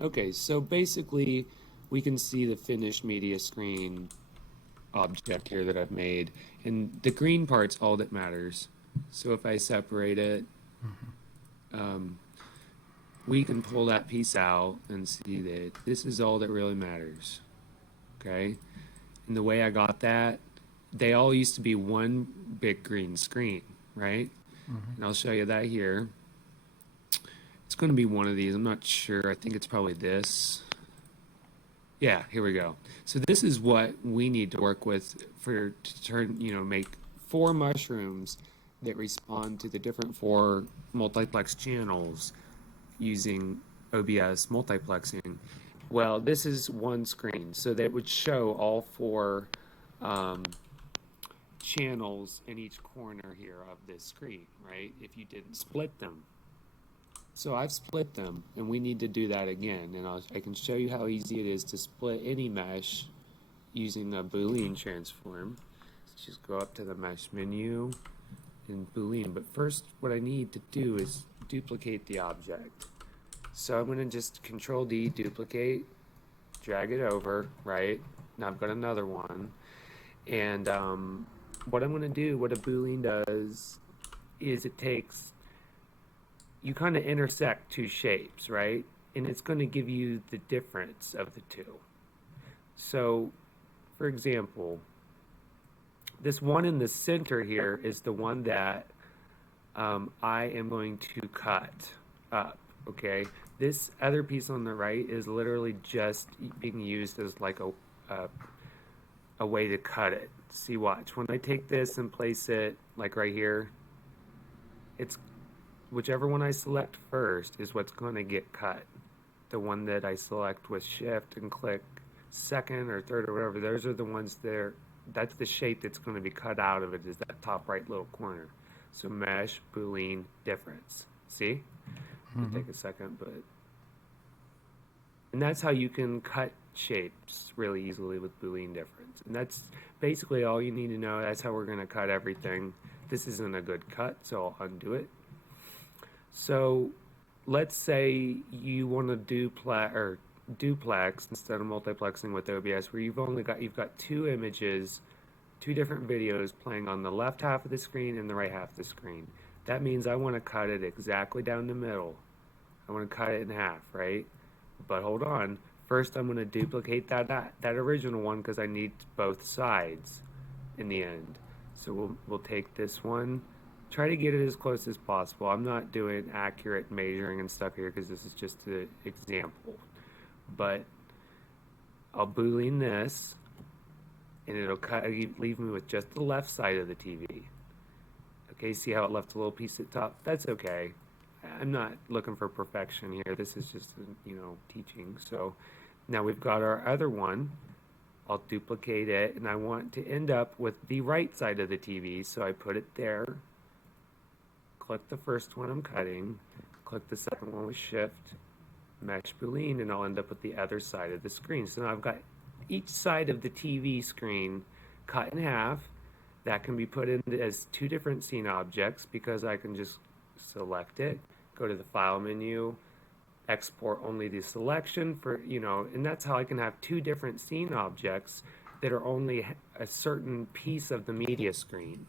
Okay, so basically we can see the finished media screen object here that I've made, and the green part's all that matters. So if I separate it, um, we can pull that piece out and see that this is all that really matters. Okay, and the way I got that, they all used to be one big green screen, right? Mm-hmm. And I'll show you that here. It's going to be one of these. I'm not sure. I think it's probably this. Yeah, here we go. So this is what we need to work with for to turn, make four mushrooms that respond to the different four multiplex channels using OBS multiplexing. Well, this is one screen, so that would show all four um, channels in each corner here of this screen, right? If you didn't split them. So I've split them, and we need to do that again. And I can show you how easy it is to split any mesh using a Boolean transform. So just go up to the mesh menu in Boolean. But first, what I need to do is duplicate the object. So I'm going to just Control D, duplicate, drag it over, right? Now I've got another one. And what I'm going to do, what a Boolean does, is it takes, you kind of intersect two shapes, right? And it's going to give you the difference of the two. So, for example, this one in the center here is the one that I am going to cut up, okay? This other piece on the right is literally just being used as like a way to cut it. See, watch. When I take this and place it like right here, it's whichever one I select first is what's going to get cut. The one that I select with shift and click second or third or whatever, those are the ones there. That's the shape that's going to be cut out of it, is that top right little corner. So mesh, Boolean, difference. See? It'll Mm-hmm. take a second, but and that's how you can cut shapes really easily with Boolean difference. And that's basically all you need to know. That's how we're going to cut everything. This isn't a good cut, so I'll undo it. So let's say you want to duplex instead of multiplexing with OBS, where you've got two images, two different videos playing on the left half of the screen and the right half of the screen. That means I want to cut it exactly down the middle. I want to cut it in half, right? But hold on. First, I'm going to duplicate that original one because I need both sides in the end. So we'll take this one, try to get it as close as possible. I'm not doing accurate measuring and stuff here because this is just an example. But I'll Boolean this, and it'll leave me with just the left side of the TV. Okay, see how it left a little piece at the top? That's okay. I'm not looking for perfection here. This is just, teaching. So now we've got our other one. I'll duplicate it, and I want to end up with the right side of the TV, so I put it there. Click the first one I'm cutting. Click the second one with Shift, Mesh Boolean, and I'll end up with the other side of the screen. So now I've got each side of the TV screen cut in half. That can be put in as two different scene objects because I can just select it, go to the File menu, export only the selection for, and that's how I can have two different scene objects that are only a certain piece of the media screen.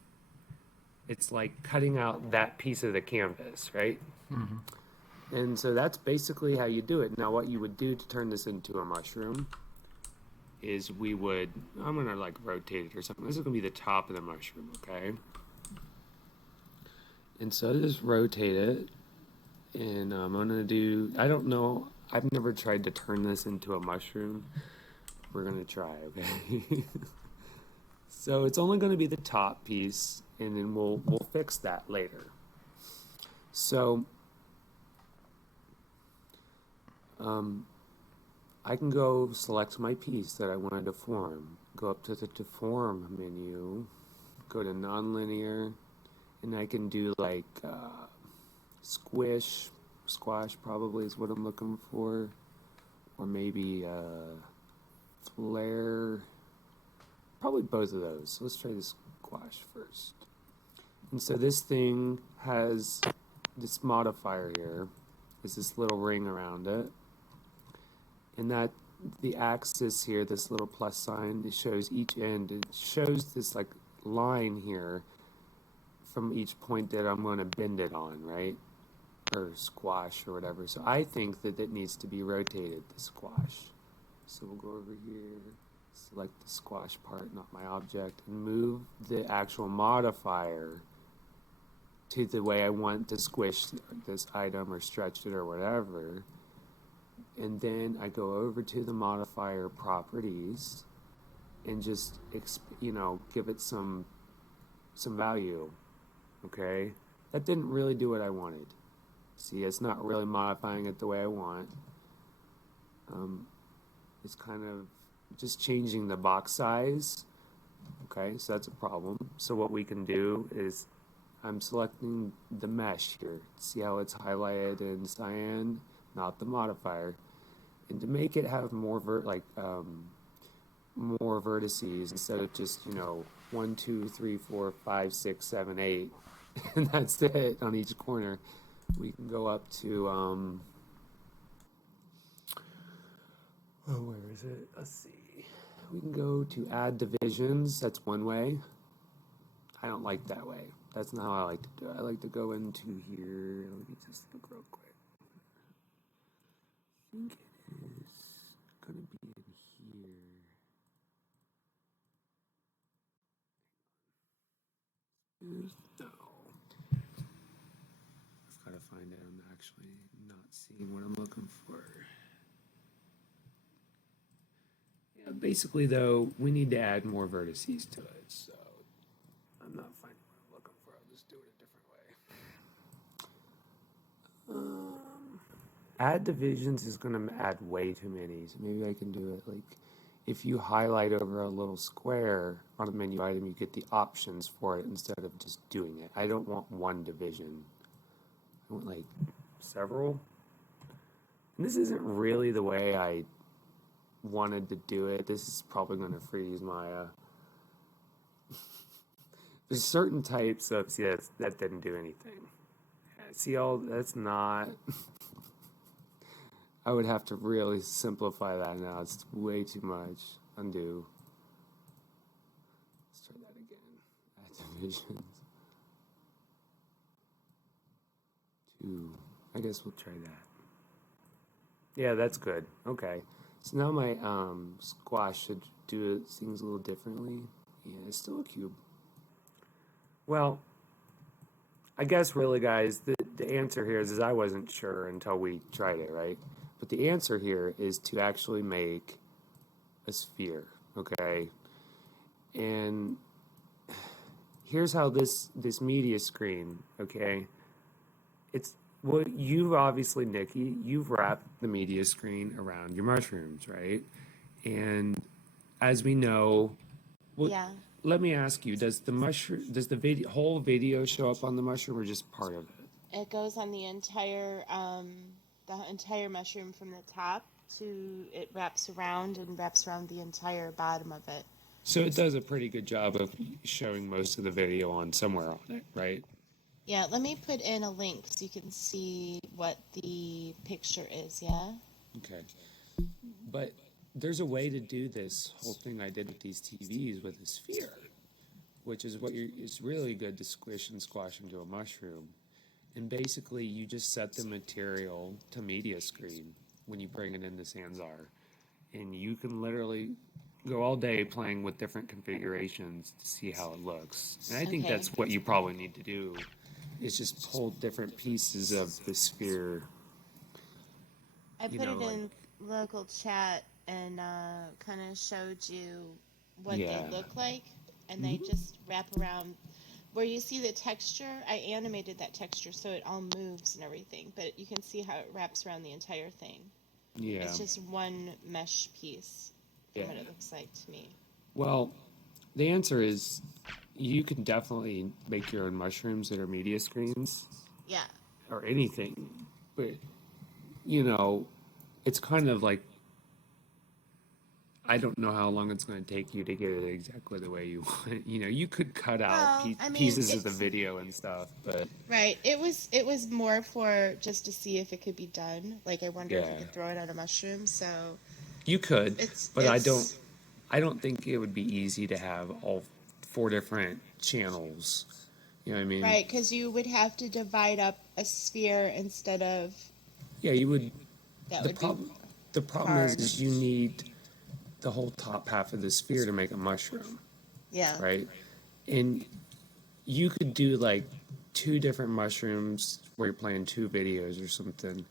It's like cutting out that piece of the canvas, right? Mm-hmm. And so that's basically how you do it. Now, what you would do to turn this into a mushroom is I'm going to like rotate it or something. This is going to be the top of the mushroom, okay? And so I just rotate it, and I'm going to do, I don't know, I've never tried to turn this into a mushroom. We're going to try, okay? So it's only going to be the top piece, and then we'll fix that later. So I can go select my piece that I want to deform, go up to the deform menu, go to nonlinear, and I can do like squash probably is what I'm looking for, or maybe flare, probably both of those. So let's try the squash first. And so this thing has this modifier here, is this little ring around it. And that the axis here, this little plus sign, it shows each end. It shows this like line here from each point that I'm going to bend it on, right? Or squash or whatever. So I think that it needs to be rotated, the squash. So we'll go over here, select the squash part, not my object, and move the actual modifier to the way I want to squish this item or stretch it or whatever. And then I go over to the modifier properties and just, give it some value, okay? That didn't really do what I wanted. See, it's not really modifying it the way I want. It's kind of just changing the box size. Okay, so that's a problem. So what we can do is I'm selecting the mesh here. See how it's highlighted in cyan, not the modifier. And to make it have more more vertices instead of just 1, 2, 3, 4, 5, 6, 7, 8, and that's it on each corner. We can go up to where is it? Let's see. We can go to add divisions. That's one way. I don't like that way. That's not how I like to do it. I like to go into here. Let me just look real quick. I think it is going to be in here. No. I've got to find it. I'm actually not seeing what I'm looking for. Yeah, basically, though, we need to add more vertices to it. So I'm not finding what I'm looking for. I'll just do it a different way. Add divisions is going to add way too many. So maybe I can do it like if you highlight over a little square on a menu item, you get the options for it instead of just doing it. I don't want one division. I want like several. And this isn't really the way I wanted to do it. This is probably going to freeze my there's certain types of that didn't do anything. See, all that's not I would have to really simplify that now. It's way too much. Undo. Let's try that again. Add divisions. 2. I guess we'll try that. Yeah, that's good. Okay. So now my squash should do things a little differently. Yeah, it's still a cube. Well, I guess really, guys, the answer here is I wasn't sure until we tried it, right? But the answer here is to actually make a sphere, okay? And here's how this media screen, okay? It's well, you've obviously, Nikki, you've wrapped the media screen around your mushrooms, right? And as we know, well, Yeah. let me ask you: does the whole video show up on the mushroom, or just part of it? It goes on the entire mushroom from the top to it wraps around and wraps around the entire bottom of it. So it does a pretty good job of showing most of the video on somewhere on it, right? Yeah, let me put in a link so you can see what the picture is, yeah? Okay. But there's a way to do this whole thing I did with these TVs with a sphere, which is it's really good to squish and squash into a mushroom. And basically, you just set the material to media screen when you bring it into Sanzar. And you can literally go all day playing with different configurations to see how it looks. And I think Okay. that's what you probably need to do is just pull different pieces of the sphere, I you put know, it like, in local chat and kind of showed you what they yeah. look like, and they Mhm. just wrap around. Where you see the texture, I animated that texture so it all moves and everything, but you can see how it wraps around the entire thing. Yeah. It's just one mesh piece Yeah. from what it looks like to me. Well, the answer is you can definitely make your own mushrooms that are media screens Yeah. or anything. But, you know, it's kind of like I don't know how long it's going to take you to get it exactly the way you want it. You know, you could cut out Well, I mean, pieces of the it's video and stuff, but right. It was more for just to see if it could be done. Like I wonder if we yeah, could throw it on a mushroom. So you could, it's but it's I don't think it would be easy to have all four different channels. You know what I mean? right because you would have to divide up a sphere instead of Yeah, you would. that The would be problem, the problem hard. is you need the whole top half of the sphere to make a mushroom, Yeah. right? And you could do like two different mushrooms where you're playing two videos or something.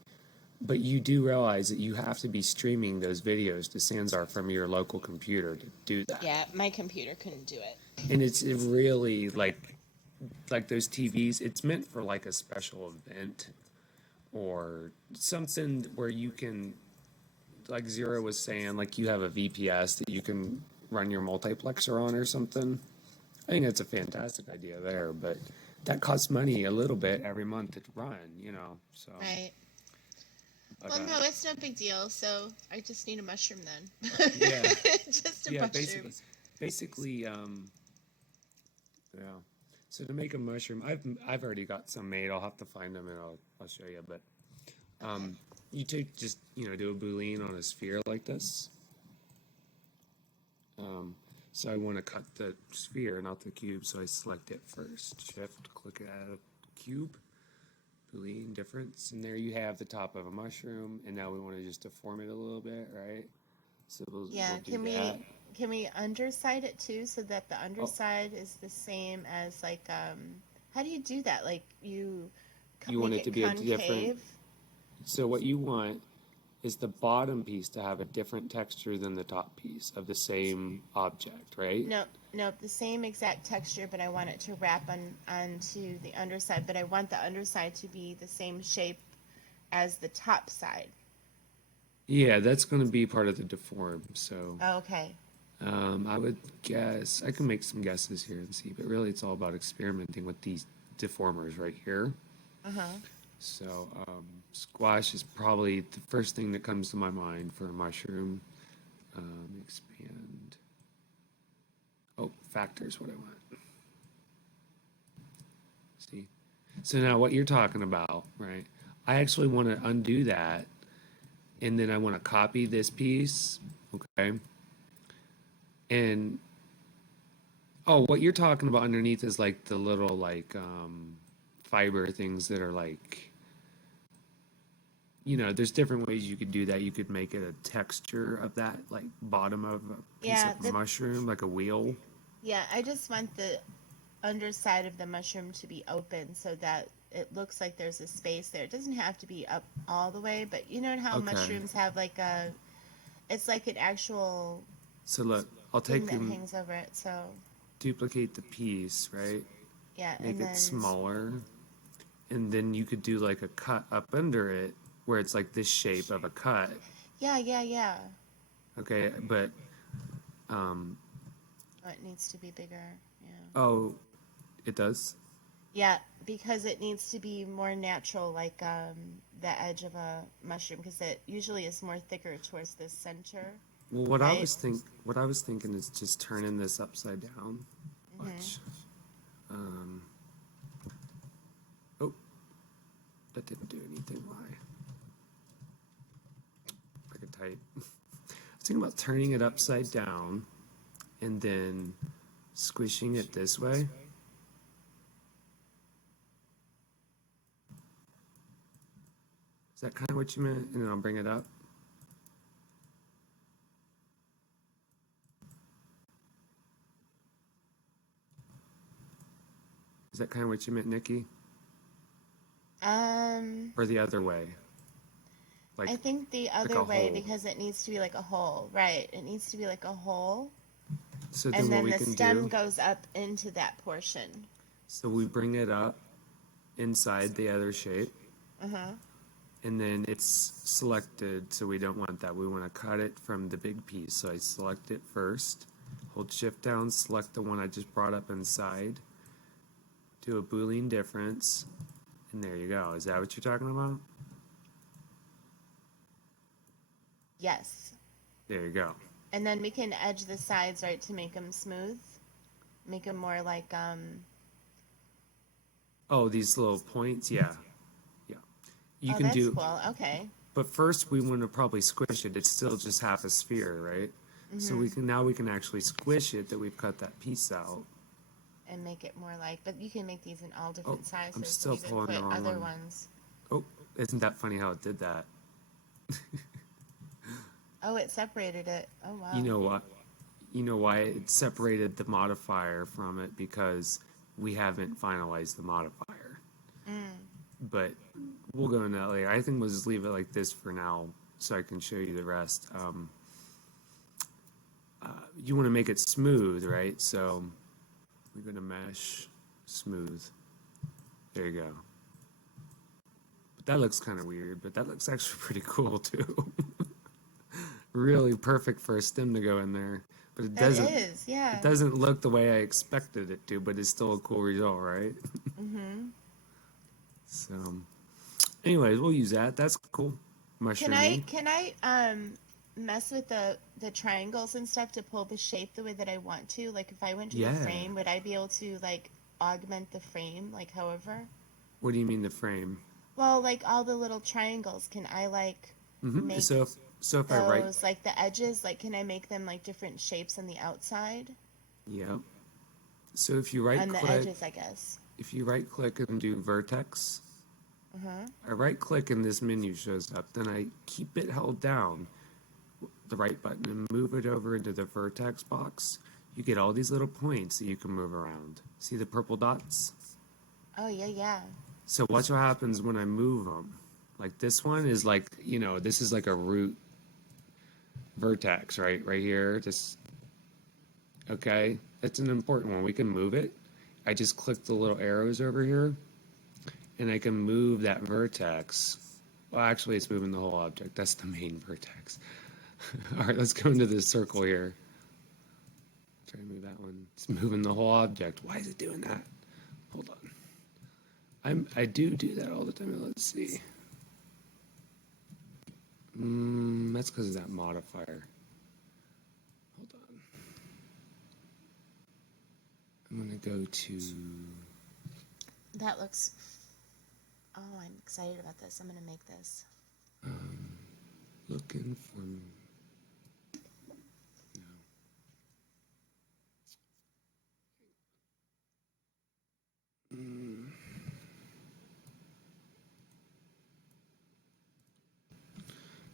But you do realize that you have to be streaming those videos to Sanzar from your local computer to do that. Yeah, my computer couldn't do it. And it's really like those TVs, it's meant for like a special event or something where you can, like Zero was saying, like you have a VPS that you can run your multiplexer on or something. I think that's a fantastic idea there, but that costs money a little bit every month to run, you know. So, Right. but Well, no, it's no big deal. So I just need a mushroom then. yeah, Just a yeah, mushroom. basically, yeah. So to make a mushroom, I've already got some made. I'll have to find them and I'll show you. But Okay. you take just do a boolean on a sphere like this. So I want to cut the sphere, not the cube. So I select it first. Shift, click it out of cube. Boolean difference, and there you have the top of a mushroom. And now we want to just deform it a little bit, right? So Yeah, we'll do that. can we underside it too so that the Oh, underside is the same as like how do you do that? Like you you want make it it to be a different. concave? So what you want is the bottom piece to have a different texture than the top piece of the same object, right? No, no, the same exact texture, but I want it to wrap onto the underside, but I want the underside to be the same shape as the top side. Yeah, that's going to be part of the deform. So Okay. I would guess I can make some guesses here and see, but really it's all about experimenting with these deformers right here. Uh-huh. So squash is probably the first thing that comes to my mind for a mushroom. Expand. Oh, factor is what I want. See? So now what you're talking about, right? I actually want to undo that, and then I want to copy this piece, okay? And oh, what you're talking about underneath is like the little fiber things that are like, there's different ways you could do that. You could make it a texture of that, like bottom of a piece Yeah, of mushroom, like a wheel. I just want the underside of the mushroom to be open so that it looks like there's a space there. It doesn't have to be up all the way, but you know how Okay. mushrooms have like it's like an actual So look, I'll thing take that and hangs over it. So, duplicate the piece, right? yeah, Make and it then, smaller, and then you could do like a cut up under it where it's like this shape of a cut. yeah, yeah, yeah. Okay, but um, Oh, it needs to be bigger. Yeah. oh, it does. Yeah, because it needs to be more natural, like the edge of a mushroom, because it usually is more thicker towards the center, Well, right? what I was thinking is just turning this upside down. Mm-hmm. Watch. Um, oh, that didn't do anything. Why? I could type. I was thinking about turning it upside down and then squishing it this way. Is that kind of what you meant? And then I'll bring it up. Is that kind of what you meant, Nikki? Um, Or the other way? Like I think the like other a way hole. because it needs to be like a hole, right? It needs to be like a hole, So then and what then we the can stem do, goes up into that portion. so we bring it up inside the other shape, Uh-huh. and then it's selected, so we don't want that. We want to cut it from the big piece. So I select it first, hold shift down, select the one I just brought up inside, do a Boolean difference, and there you go. Is that what you're talking about? Yes. There you go. And then we can edge the sides, right, to make them smooth, make them more like Oh, these little points, yeah, yeah. You oh, can that's do, cool. Okay. but first we want to probably squish it. It's still just half a sphere, right? So Mm-hmm. we can actually squish it that we've cut that piece out. And make it more like, but you can make these in all Oh, different I'm sizes and still even pulling the put wrong other one. ones. Oh, isn't that funny how it did that? Oh, it separated it. Oh, You wow. know what? You know why it separated the modifier from it? Because we haven't finalized the modifier. Mm. But we'll go into that later. I think we'll just leave it like this for now so I can show you the rest. You want to make it smooth, right? So we're going to mesh smooth. There you go. But that looks kind of weird, but that looks actually pretty cool too. Really perfect for a stem to go in there. But That is, it yeah. doesn't look the way I expected it to, but it's still a cool result, right? Mm-hmm. So anyways, we'll use that. That's cool. Mushroomy. Can I mess with the triangles and stuff to pull the shape the way that I want to? Like if I went to the Yeah. frame, would I be able to like augment the frame like however? What do you mean the frame? Well, like all the little triangles, can I like make So if I right, those like the edges, like can I make them like different shapes on the outside? yeah. So if you right On the click, edges, I guess. if you right click and do vertex, Uh-huh. I right click and this menu shows up. Then I keep it held down, the right button, and move it over into the vertex box. You get all these little points that you can move around. See the purple dots? Oh, yeah, yeah. So watch what happens when I move them. Like this one is like, this is like a root vertex, right? Right here. Just, okay. That's an important one. We can move it. I just click the little arrows over here and I can move that vertex. Well, actually, it's moving the whole object. That's the main vertex. All right, let's go into this circle here. Try to move that one. It's moving the whole object. Why is it doing that? Hold on. I do that all the time. Let's see. That's because of that modifier. Hold on. I'm gonna go to That looks. Oh, I'm excited about this. I'm gonna make this. looking for. No.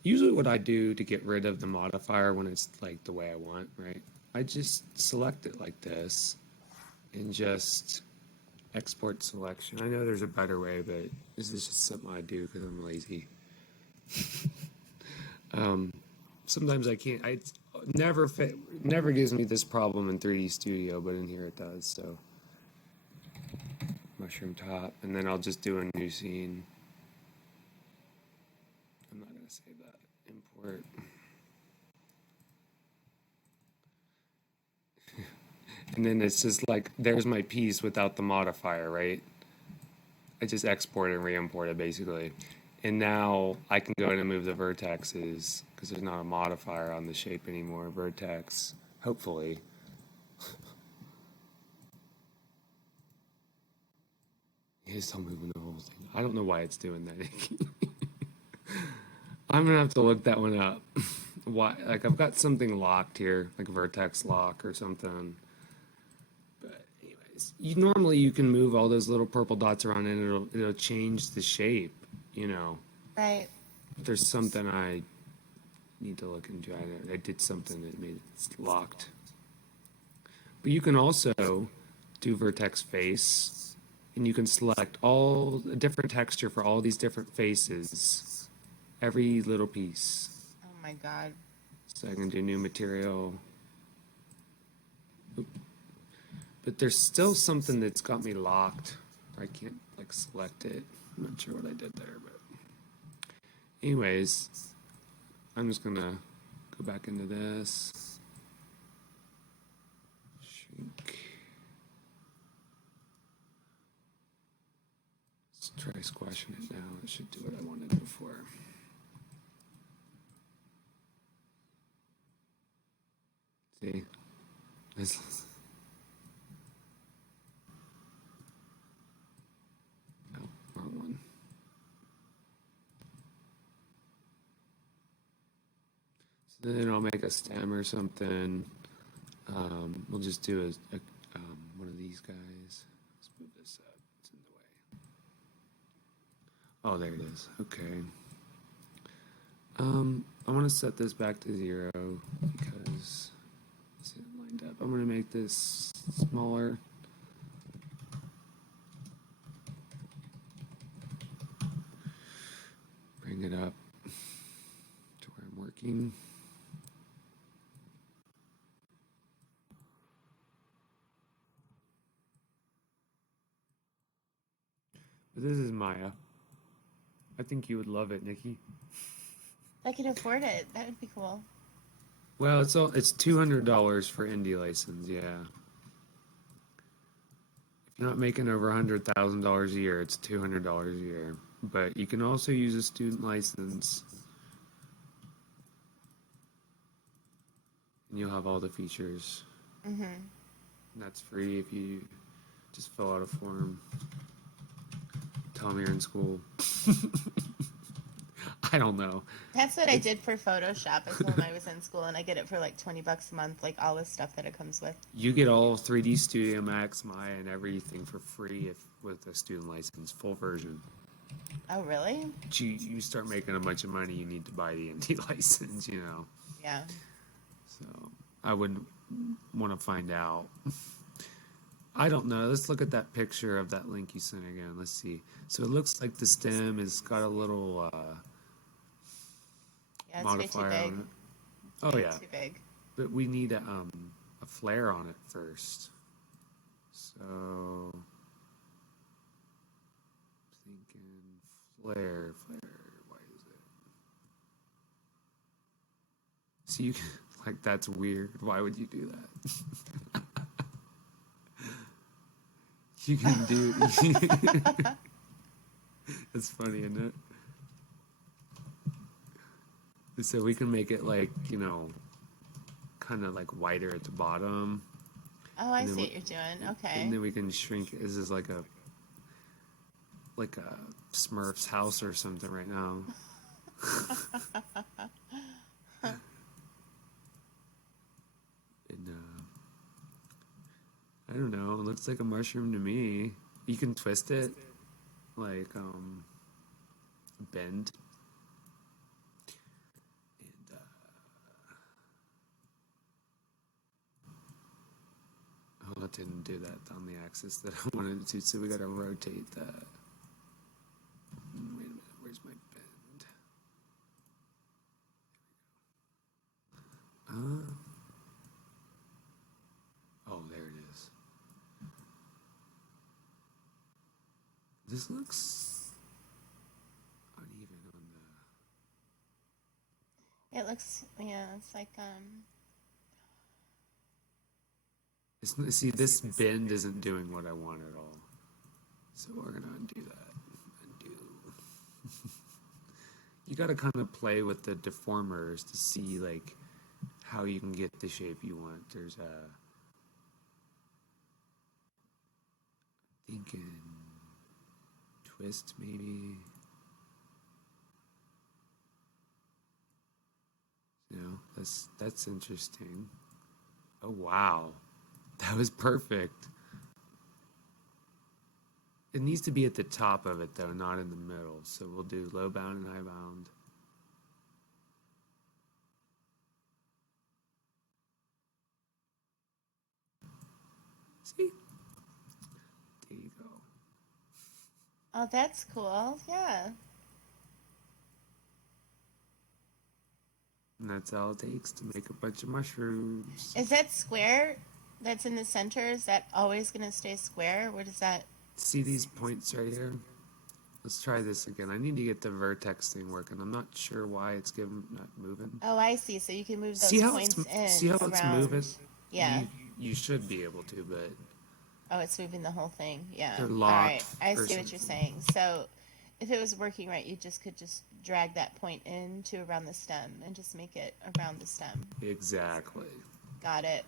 Usually, what I do to get rid of the modifier when it's like the way I want, right? I just select it like this and just export selection. I know there's a better way, but this is just something I do because I'm lazy. Sometimes I can't. I never gives me this problem in 3D Studio, but in here it does. So mushroom top, and then I'll just do a new scene. I'm not gonna save that. Import. And then it's just like there's my piece without the modifier, right? I just export and re-import it basically. And now I can go in and move the vertexes because there's not a modifier on the shape anymore. Vertex, hopefully. It's still moving the whole thing. I don't know why it's doing that. I'm gonna have to look that one up. Why? Like I've got something locked here, like vertex lock or something. But anyways, you can move all those little purple dots around and it'll change the shape. You know, Right. if there's something I need to look into. I did something that made it locked. But you can also do vertex face, and you can select all a different texture for all these different faces, every little piece. Oh my God. So I can do new material. Oop. But there's still something that's got me locked. I can't like select it. I'm not sure what I did there, but anyways, I'm just gonna go back into this. Shrink. Let's try squashing it now. It should do what I wanted before. See? This, oh, wrong one. So then I'll make a stem or something. We'll just do one of these guys. Let's move this up. It's in the way. Oh, there it is. Okay. I want to set this back to 0 because it's lined up. I'm going to make this smaller. Bring it up to where I'm working. But this is Maya. I think you would love it, Nikki. I can afford it. That would be cool. Well, it's $200 for indie license, yeah. If you're not making over $100,000 a year, it's $200 a year. But you can also use a student license, and you'll have all the features. Mm-hmm. And that's free if you just fill out a form. Tell them you're in school. I don't know. That's what I did for Photoshop. I told them I was in school, and I get it for like $20 a month, like all the stuff that it comes with. You get all 3D Studio Max, Maya, and everything for free with a student license, full version. Oh, really? You start making a bunch of money, you need to buy the NT license, you know. Yeah. So I would want to find out. I don't know. Let's look at that picture of that link you sent again. Let's see. So it looks like the stem has got a little Yeah, it's way too modifier big. on it. Oh Way yeah, too big. but we need a flare on it first. So thinking flare. Why is it? See, you can, like that's weird. Why would you do that? You can do. It's funny, isn't it? So we can make it like, kind of like whiter at the bottom. Oh, I And see then what you're doing. Okay. And then we can shrink it. This is like a Smurf's house or something right now. And I don't know. It looks like a mushroom to me. You can twist it, like bend. And oh, it didn't do that on the axis that I wanted it to. So we got to rotate that. Wait a minute. Where's my bend? Oh, there it is. This looks uneven on the. It looks, yeah, it's like, See, this bend isn't doing what I want at all. So we're gonna undo that. Undo. You gotta kind of play with the deformers to see like how you can get the shape you want. There's thinking twist maybe. That's interesting. Oh wow. That was perfect. It needs to be at the top of it though, not in the middle. So we'll do low bound and high bound. See? There you go. oh, that's cool. Yeah. And that's all it takes to make a bunch of mushrooms. Is that square that's in the center? Is that always going to stay square? Where does that? See these points right here? Let's try this again. I need to get the vertex thing working. I'm not sure why it's not moving. Oh, I see. So you can move those See how points in. see how it's around. moving? Yeah. You should be able to, but Oh, it's moving the whole thing. Yeah. they're All locked. right. I or see what you're something. saying. So if it was working right, you could just drag that point in to around the stem and just make it around the stem. Exactly. Got it.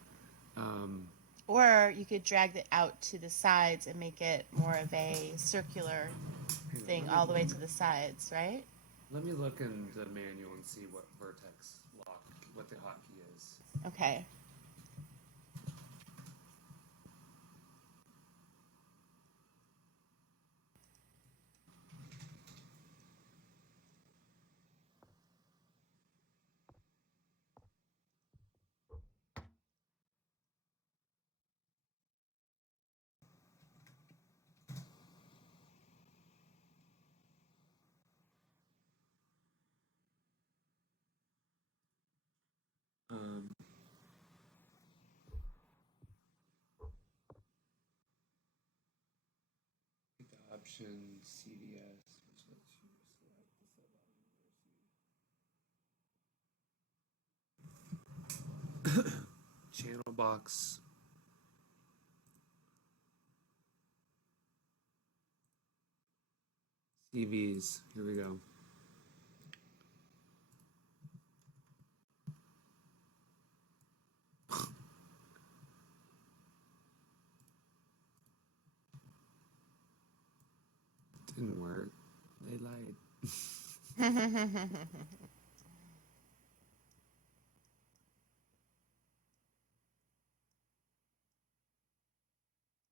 Um, Or you could drag it out to the sides and make it more of a circular hang on, thing all the way to the sides, right? let me look in the manual and see what vertex lock, what the hotkey is. Okay. Um, the option CDS, which lets you select the set value. Channel box. CVs. Here we go. Didn't work. They lied.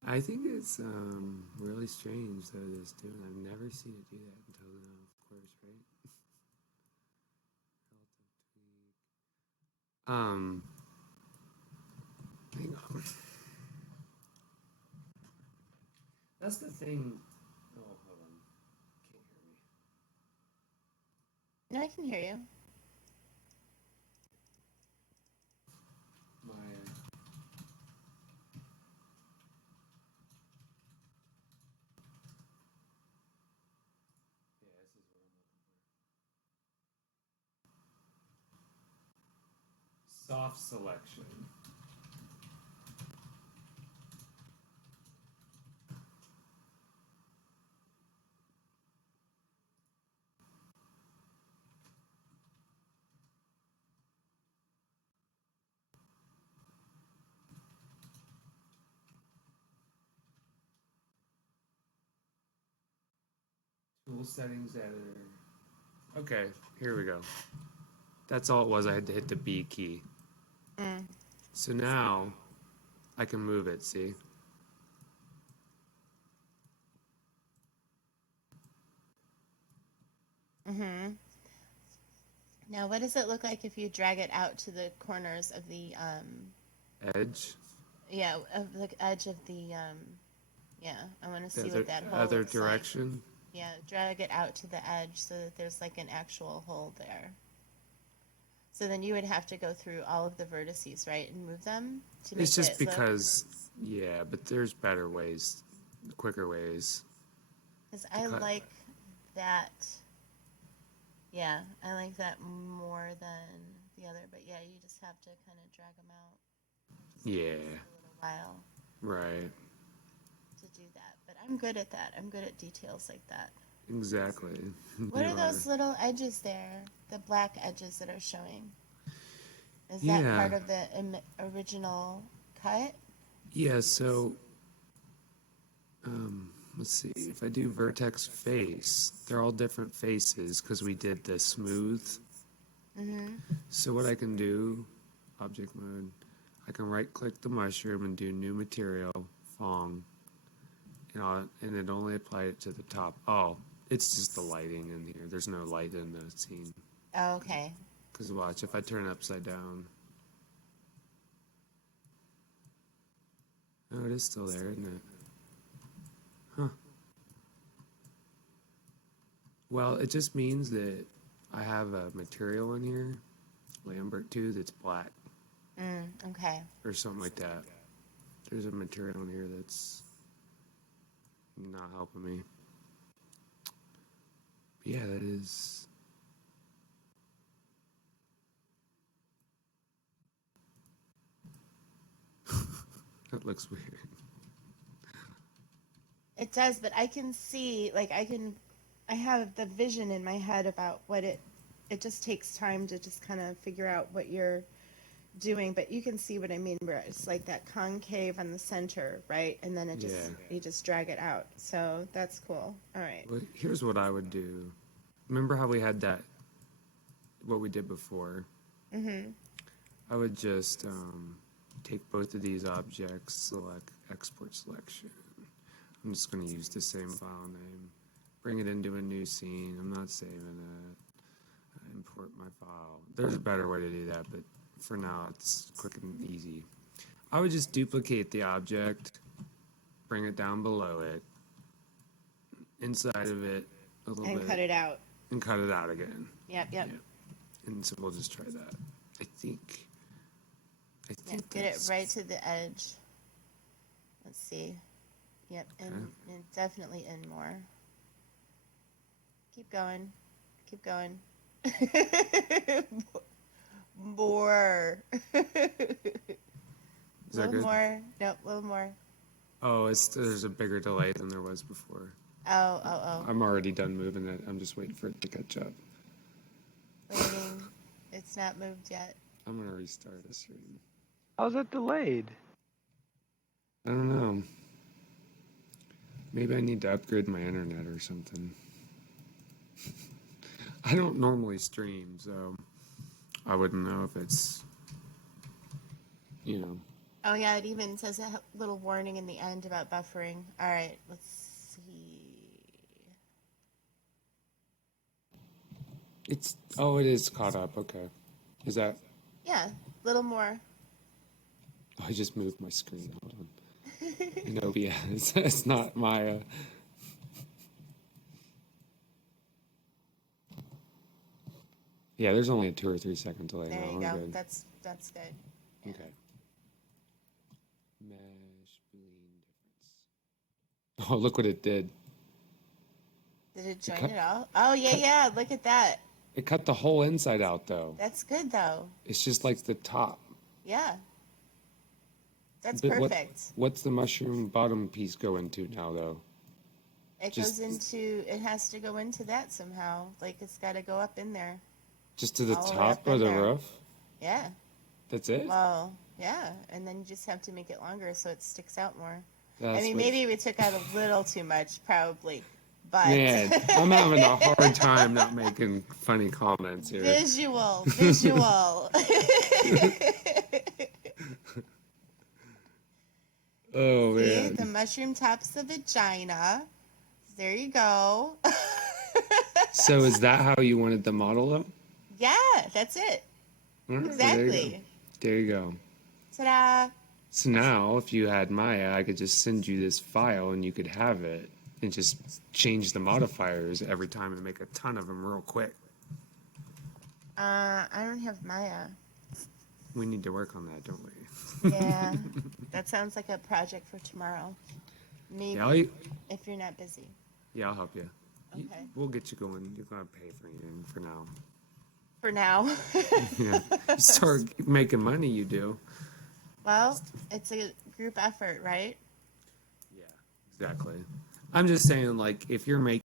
I think it's really strange that it's doing. I've never seen it do that until now, of course, right? Um, hang on. That's the thing. Oh, hold on. Can't hear me. No, I can hear you. My yeah, this is what I'm looking for. Soft selection. Tool settings editor. Okay, here we go. That's all it was. I had to hit the B key. Mm. So now I can move it, see? Mm-hmm. Now, what does it look like if you drag it out to the corners of the, Edge. yeah, of the edge of the, yeah, I want to The see what that hole other looks like. direction. Yeah, drag it out to the edge so that there's like an actual hole there. So then you would have to go through all of the vertices, right, and move them to It's make just it look. because, yeah, but there's better ways, quicker ways Because to I cut. like that. Yeah, I like that more than the other. But yeah, you just have to kind of drag them out. It just Yeah, takes a little while right. to do that. But I'm good at that. I'm good at details like that. Exactly. What You are are. those little edges there? The black edges that are showing? Is that Yeah. part of the original cut? Yeah, so let's see. If I do vertex face, they're all different faces because we did the smooth. Mm-hmm. So what I can do, object mode, I can right click the mushroom and do new material, Fong, and it only apply it to the top. Oh, it's just the lighting in here. There's no light in the scene. Oh, okay. Because watch, if I turn it upside down, oh, it is still there, isn't it? Huh. Well, it just means that I have a material in here, Lambert 2, that's black Okay. or something like that. There's a material in here that's not helping me. But yeah, that is. That looks weird. It does, but I can see, like, I have the vision in my head about what it just takes time to just kind of figure out what you're doing, but you can see what I mean, where it's like that concave on the center, right? And then Yeah. you just drag it out. So that's cool. All right. Well, here's what I would do. Remember how we had that, what we did before? Mm-hmm. I would just take both of these objects, select export selection. I'm just going to use the same file name. Bring it into a new scene. I'm not saving it. Import my file. There's a better way to do that, but for now it's quick and easy. I would just duplicate the object, bring it down below it, inside of it a little And bit, cut it out. and cut it out again. Yep. Yeah. And so we'll just try that. I think Yep. Get it right to the edge. Let's see. Yep. And definitely in more. Keep going. Keep going. More. Is that little good? more. Nope, a little more. Oh, there's a bigger delay than there was before. Oh. I'm already done moving it. I'm just waiting for it to catch up. Waiting. It's not moved yet. I'm gonna restart the stream. How's that delayed? I don't know. Maybe I need to upgrade my internet or something. I don't normally stream, so I wouldn't know if it's, you know. Oh, yeah, it even says a little warning in the end about buffering. All right, let's see. It is caught up. Okay. Is that? Yeah, a little more. Oh, I just moved my screen. Hold on. In OBS. It's not my. Yeah, there's only a 2 or 3 second delay. There now. you We're go. good. That's good. Yeah. Okay. Mesh boolean difference. Oh, look what it did. Did it join it all? Oh, yeah. Look at that. It cut the whole inside out, though. That's good, though. It's just like the top. Yeah. That's But perfect. What's the mushroom bottom piece go into now, though? It has to go into that somehow. Like, it's got to go up in there. Just to the All the way top up or in the there. roof? Yeah. That's it? Well, yeah. And then you just have to make it longer so it sticks out more. That's Maybe we took out a little too much, probably. But Man, I'm having a hard time not making funny comments here. Visual. Oh, See, man. the mushroom tops the vagina. There you go. So is that how you wanted the model, though? Yeah, that's it. All right, Exactly. There you go. Ta-da. So now, if you had Maya, I could just send you this file and you could have it and just change the modifiers every time and make a ton of them real quick. I don't have Maya. We need to work on that, don't we? Yeah. That sounds like a project for tomorrow. Maybe Yeah, if you're not busy. I'll help you. Okay. We'll get you going. You're going to pay for you for now. For now. Yeah. You start making money, you do. Well, it's a group effort, right? Yeah, exactly. I'm just saying, like, if you're making